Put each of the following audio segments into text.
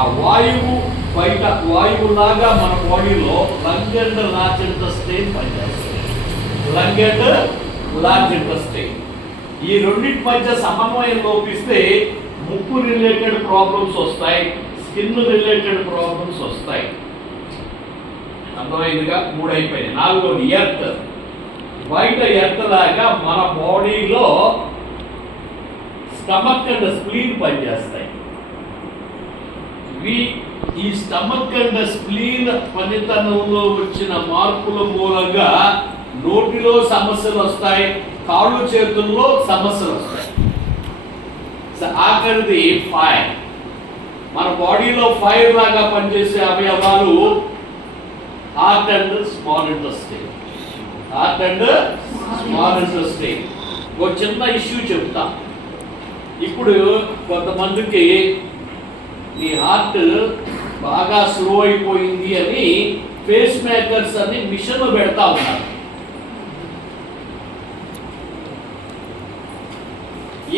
ఆ వాయువు బయట వాయువులాగా మన బాడీలో లంగ్ అండ్ లార్జ్ స్టెయిన్ పనిచేస్తుంది. లంగ్ అండ్ లార్జ్ స్టెయిన్ ఈ రెండింటి మధ్య సమన్వయం లోపిస్తే ముక్కు రిలేటెడ్ ప్రాబ్లమ్స్ వస్తాయి స్కిన్ రిలేటెడ్ ప్రాబ్లమ్స్ వస్తాయి. అర్థమైందిగా? మూడు అయిపోయినాయి ఎర్త్. బయట ఎర్త్ లాగా మన బాడీలో స్టమక్ అండ్ స్క్రీన్ పనిచేస్తాయి. ఈ స్టమక్ అండ్ స్ప్లీన్ పనితనంలో వచ్చిన మార్పుల మూలంగా నోటిలో సమస్యలు వస్తాయి కాళ్ళు చేతుల్లో సమస్యలు వస్తాయి. ఆఖరిది ఫైర్ మన బాడీలో ఫైర్ లాగా పనిచేసే అవయవాలు heart and small intestine heart and small intestine ఒక చిన్న ఇష్యూ చెప్తా. ఇప్పుడు కొంతమందికి నీ హార్ట్ బాగా స్లో అయిపోయింది అని ఫేస్ మేకర్స్ అని మిషన్లు పెడతా ఉన్నారు.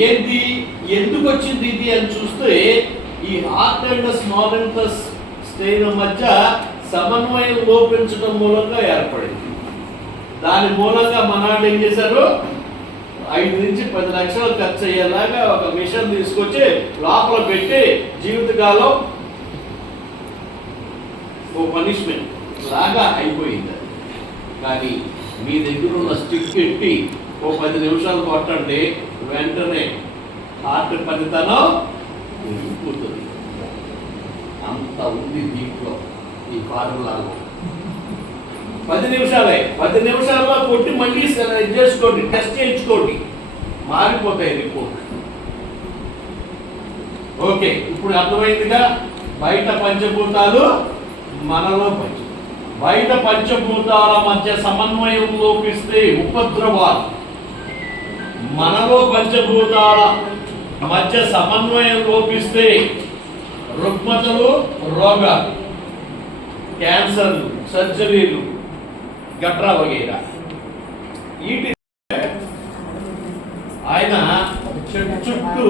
ఏంది? ఎందుకు వచ్చింది ఇది అని చూస్తే ఈ heart and small intestine మధ్య సమన్వయం లోపించడం మూలంగా ఏర్పడింది. దాని మూలంగా మనాడు ఏం చేశారు? ఐదు నుంచి పది లక్షలు ఖర్చు అయ్యేలాగా ఒక మిషన్ తీసుకొచ్చి లోపల పెట్టి జీవితకాలం ఓ పనిష్మెంట్ లాగా అయిపోయింది. కానీ మీ దగ్గర ఉన్న స్టిక్ పెట్టి ఓ పది నిమిషాలు కొట్టండి వెంటనే హార్ట్ పనితనం అంత ఉంది దీంట్లో ఈ ఫార్ములాలో. పది నిమిషాలే పది నిమిషాల్లో కొట్టి మళ్ళీ చేసుకోండి టెస్ట్ చేయించుకోండి. మారిపోతాయి రిపోర్ట్. ఓకే ఇప్పుడు అర్థమైందిగా? బయట పంచభూతాలు మనలో పంచ బయట పంచభూతాల మధ్య సమన్వయం లోపిస్తే ఉపద్రవాలు. మనలో పంచభూతాల మధ్య సమన్వయం లోపిస్తే రుగ్మతలు రోగాలు క్యాన్సర్లు సర్జరీలు గట్రా వగైరా వీటి ఆయన చెట్టు చుట్టూ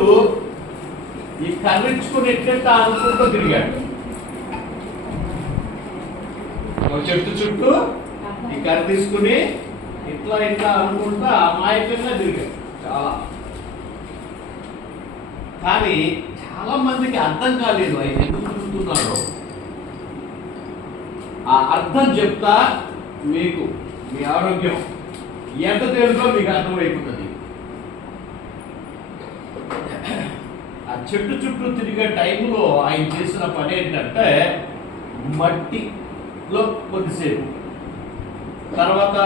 ఈ కర్రించుకుని ఎట్ట అనుకుంటూ తిరిగాడు. ఒక చెట్టు చుట్టూ ఈ కర్ర తీసుకుని ఇట్లా ఇట్లా అనుకుంటా అమాయకంగా తిరిగాడు. చాలా. కానీ చాలా మందికి అర్థం కాలేదు ఆయన ఎందుకు తిరుగుతున్నారో ఆ అర్థం చెప్తా మీకు మీ ఆరోగ్యం ఎంత తెలుసో మీకు అర్థమైపోతుంది. ఆ చెట్టు చుట్టూ తిరిగే టైంలో ఆయన చేసిన పని ఏంటంటే మట్టిలో కొద్దిసేపు తర్వాత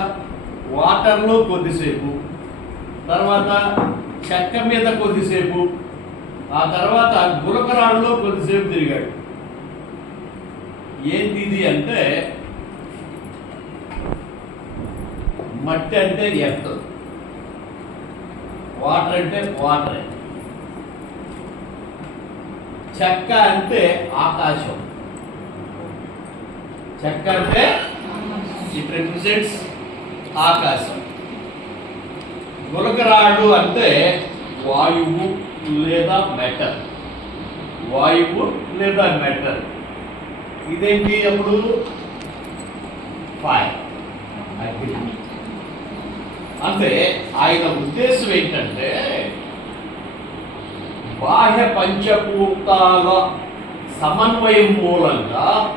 వాటర్లో కొద్దిసేపు తర్వాత చెక్క మీద కొద్దిసేపు ఆ తర్వాత గులకరాడులో కొద్దిసేపు తిరిగాడు. ఏంటిది అంటే మట్టి అంటే ఎర్త్ వాటర్ అంటే వాటర్ చెక్క అంటే ఆకాశం. చెక్క అంటే ఇట్ రిప్రజెంట్స్ ఆకాశం. గులకరాడు అంటే వాయువు లేదా మెటల్ వాయువు లేదా మెటల్ ఇదేంటి అప్పుడు? ఫైర్ అగ్ని అంటే ఆయన ఉద్దేశం ఏంటంటే బాహ్య పంచభూతాల సమన్వయం మూలంగా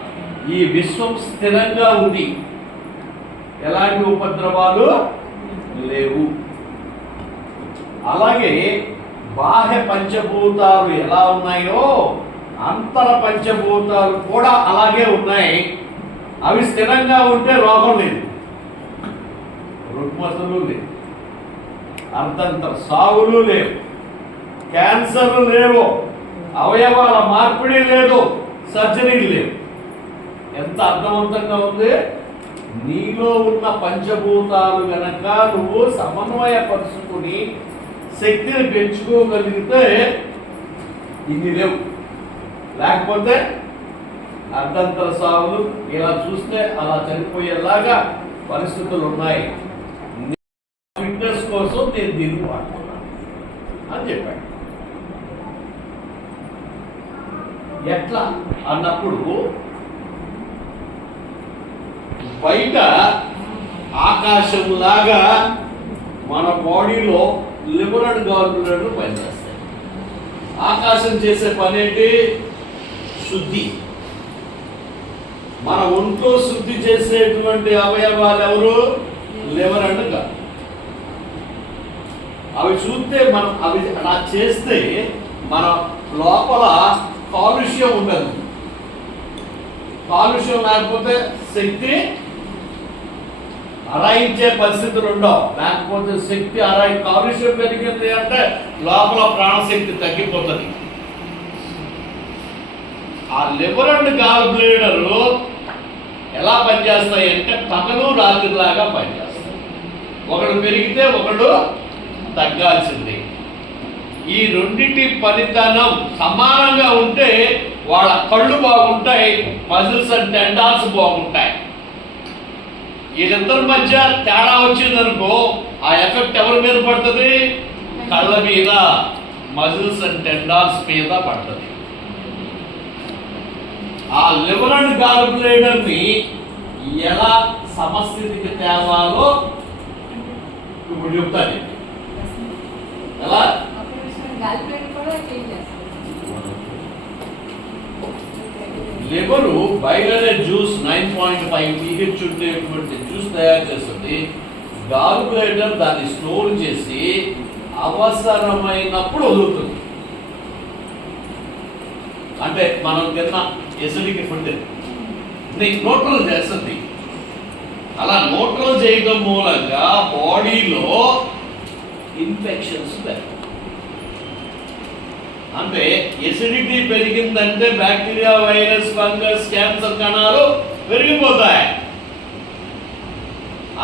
ఈ విశ్వం స్థిరంగా ఉంది. ఎలాంటి ఉపద్రవాలు? లేవు. అలాగే బాహ్య పంచభూతాలు ఎలా ఉన్నాయో అంతర పంచభూతాలు కూడా అలాగే ఉన్నాయి. అవి స్థిరంగా ఉంటే రోగం లేదు. రుగ్మతలు లేవు అర్థంతర సావులు లేవు. క్యాన్సర్లు లేవు. అవయవాల మార్పిడి లేదు. సర్జరీలు లేవు ఎంత అర్థవంతంగా ఉంది? నీలో ఉన్న పంచభూతాలు గనక నువ్వు సమన్వయపరుచుకుని శక్తిని పెంచుకోగలిగితే ఇన్ని లేవు. లేకపోతే అర్ధంతర సాగులు ఇలా చూస్తే అలా చనిపోయేలాగా పరిస్థితులు ఉన్నాయి నేను దీన్ని వాడుకున్నాను అని చెప్పాడు. ఎట్లా? అన్నప్పుడు బయట ఆకాశంలాగా మన బాడీలో లివర్ అండ్ గార్బులర్లు పనిచేస్తాయి. ఆకాశం చేసే పని ఏంటి శుద్ధి. మన ఒంట్లో శుద్ధి చేసేటువంటి అవయవాలు ఎవరు? లివర్ అండ్ గార్బులర్ అవి చూస్తే మనం అవి అలా చేస్తే మన లోపల కాలుష్యం ఉండదు. కాలుష్యం లేకపోతే శక్తి అరాయించే పరిస్థితులు ఉండవు. లేకపోతే శక్తి అరాయి కాలుష్యం పెరిగింది అంటే లోపల ప్రాణశక్తి తగ్గిపోతుంది. ఆ లివర్ అండ్ గాల్ బ్లేడర్లు ఎలా పనిచేస్తాయి అంటే పగలు రాత్రిలాగా పనిచేస్తాయి. ఒకడు పెరిగితే ఒకడు తగ్గాల్సింది. ఈ రెండింటి ఫలితనం సమానంగా ఉంటే వాళ్ళ కళ్ళు బాగుంటాయి మజిల్స్ అండ్ టెండాల్స్ బాగుంటాయి. వీళ్ళిద్దరి మధ్య తేడా వచ్చిందనుకో ఆ ఎఫెక్ట్ ఎవరి మీద పడుతుంది? కళ్ళ మీద మజిల్స్ అండ్ టెండాల్స్ మీద పడుతుంది. ఆ లివర్ అండ్ గాల్ ఎలా సమస్థితికి తేవాలో ఇప్పుడు చెప్తాను ఎలా liver బయలనే juice nine point five pH ఉండేటువంటి జ్యూస్ తయారు చేస్తుంది? గాల్బ్లేటర్ దాన్ని స్టోర్ చేసి అవసరమైనప్పుడు వదులుతుంది. అంటే మనం తిన్న ఎసిడిక్ ఫుడ్. న్యూట్రల్ చేస్తుంది. అలా న్యూట్రల్ చేయడం మూలంగా బాడీలో ఇన్ఫెక్షన్స్ పెరుగుతాయి అంటే ఎసిడిటీ పెరిగిందంటే బ్యాక్టీరియా వైరస్ ఫంగస్ క్యాన్సర్ కణాలు పెరిగిపోతాయి.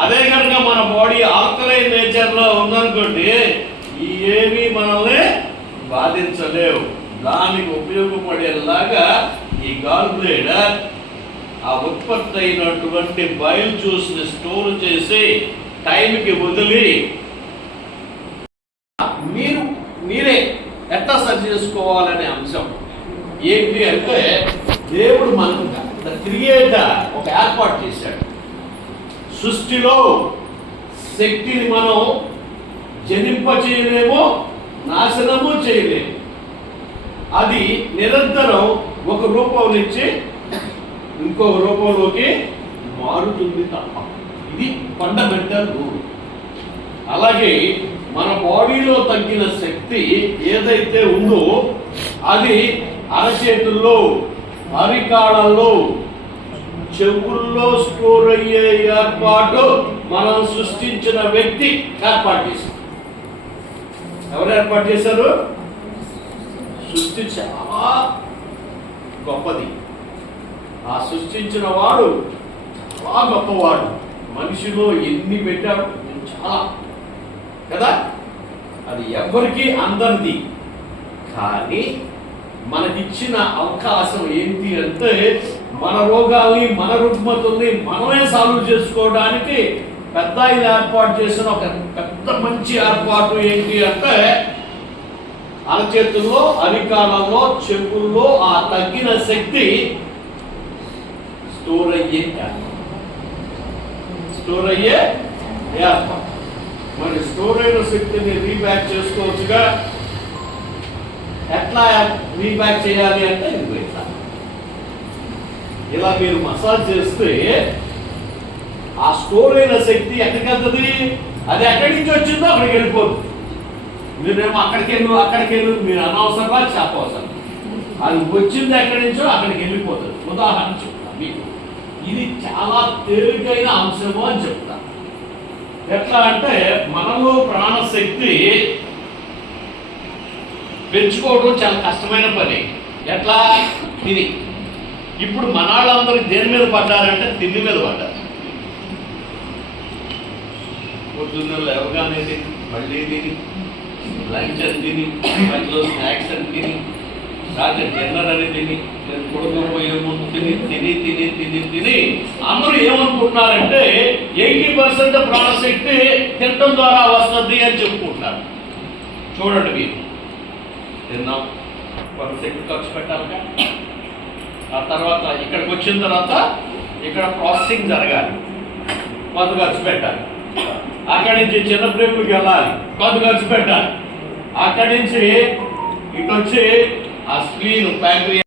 అదే కనుక మన బాడీ ఆల్కలైన్ నేచర్లో ఉందనుకోండి ఈ ఏమీ మనల్ని బాధించలేవు. దానికి ఉపయోగపడేలాగా ఈ గాల్బ్లేడర్ ఆ ఉత్పత్తి అయినటువంటి బయల్ జ్యూస్ని స్టోర్ చేసి టైంకి వదిలి మీరు మీరే ఎట్లా సరి చేసుకోవాలనే అంశం ఏంటి అంటే దేవుడు మనకు ద క్రియేటర్ ఒక ఏర్పాటు చేశాడు. సృష్టిలో శక్తిని మనం జనింప చేయలేమో నాశనము చేయలేము. అది నిరంతరం ఒక రూపం నుంచి ఇంకో రూపంలోకి మారుతుంది తప్ప. ఇది ఫండమెంటల్ రూల్ అలాగే మన బాడీలో తగ్గిన శక్తి ఏదైతే ఉందో అది అరచేతుల్లో అరికాళ్ళల్లో చెవుల్లో స్టోర్ అయ్యే ఏర్పాటు మనం సృష్టించిన వ్యక్తి ఏర్పాటు చేశారు ఎవరు ఏర్పాటు చేశారు? సృష్టి చాలా గొప్పది. ఆ సృష్టించిన వాడు చాలా గొప్పవాడు. మనిషిలో ఎన్ని పెట్టాడు చాలా కదా? అది ఎవరికి అందరిది కానీ మనకిచ్చిన అవకాశం ఏంటి అంటే మన రోగాల్ని మన రుగ్మతుల్ని మనమే సాల్వ్ చేసుకోవడానికి పెద్ద ఏర్పాటు చేసిన ఒక పెద్ద మంచి ఏర్పాటు ఏంటి అంటే అరచేతుల్లో అరికాలంలో చెప్పుల్లో ఆ తగ్గిన శక్తి స్టోర్ అయ్యే స్టోర్ అయ్యే ఏర్పాటు. మరి స్టోర్ అయిన శక్తిని రీబ్యాక్ చేసుకోవచ్చుగా. ఎట్లా రీబ్యాక్ చేయాలి అంటే ఇది ఇట్లా ఇలా మీరు మసాజ్ చేస్తే ఆ స్టోర్ అయిన శక్తి ఎక్కడికి వెళ్తుంది? అది ఎక్కడి నుంచి వచ్చిందో అక్కడికి వెళ్ళిపోతుంది. మీరేమో అక్కడికి వెళ్ళు అక్కడికి వెళ్ళు మీరు అనవసరమా చెప్పవసరం. అది వచ్చింది ఎక్కడి నుంచో అక్కడికి వెళ్ళిపోతుంది. ఉదాహరణ చెప్తా మీకు. ఇది చాలా తేలికైన అంశము అని చెప్తా. ఎట్లా అంటే మనలో ప్రాణశక్తి పెంచుకోవడం చాలా కష్టమైన పని. ఎట్లా? తిని. ఇప్పుడు మన వాళ్ళందరూ దేని మీద పడ్డారంటే తిండి మీద పడ్డారు. పొద్దున్న లేవగానే తిని మళ్ళీ తిని లంచ్ అని తిని మధ్యలో స్నాక్స్ అని తిని రాత్రి డిన్నర్ అని తిని నేను పడుకోపోయే ముందు తిని తిని తిని తిని తిని అందరూ ఏమనుకుంటున్నారంటే ఎయిటీ పర్సెంట్ ప్రాణశక్తి తినడం ద్వారా వస్తుంది అని చెప్పుకుంటున్నారు. చూడండి మీరు. తిన్నాం. కొంత శక్తి ఖర్చు పెట్టాలిగా ఆ తర్వాత ఇక్కడికి వచ్చిన తర్వాత ఇక్కడ ప్రాసెసింగ్ జరగాలి. కొంత ఖర్చు పెట్టాలి. అక్కడి నుంచి చిన్న ప్రేమికి వెళ్ళాలి. కొంత ఖర్చు పెట్టాలి. అక్కడి నుంచి ఇటు వచ్చి ఆ స్క్రీన్ ఫ్యాక్టరీ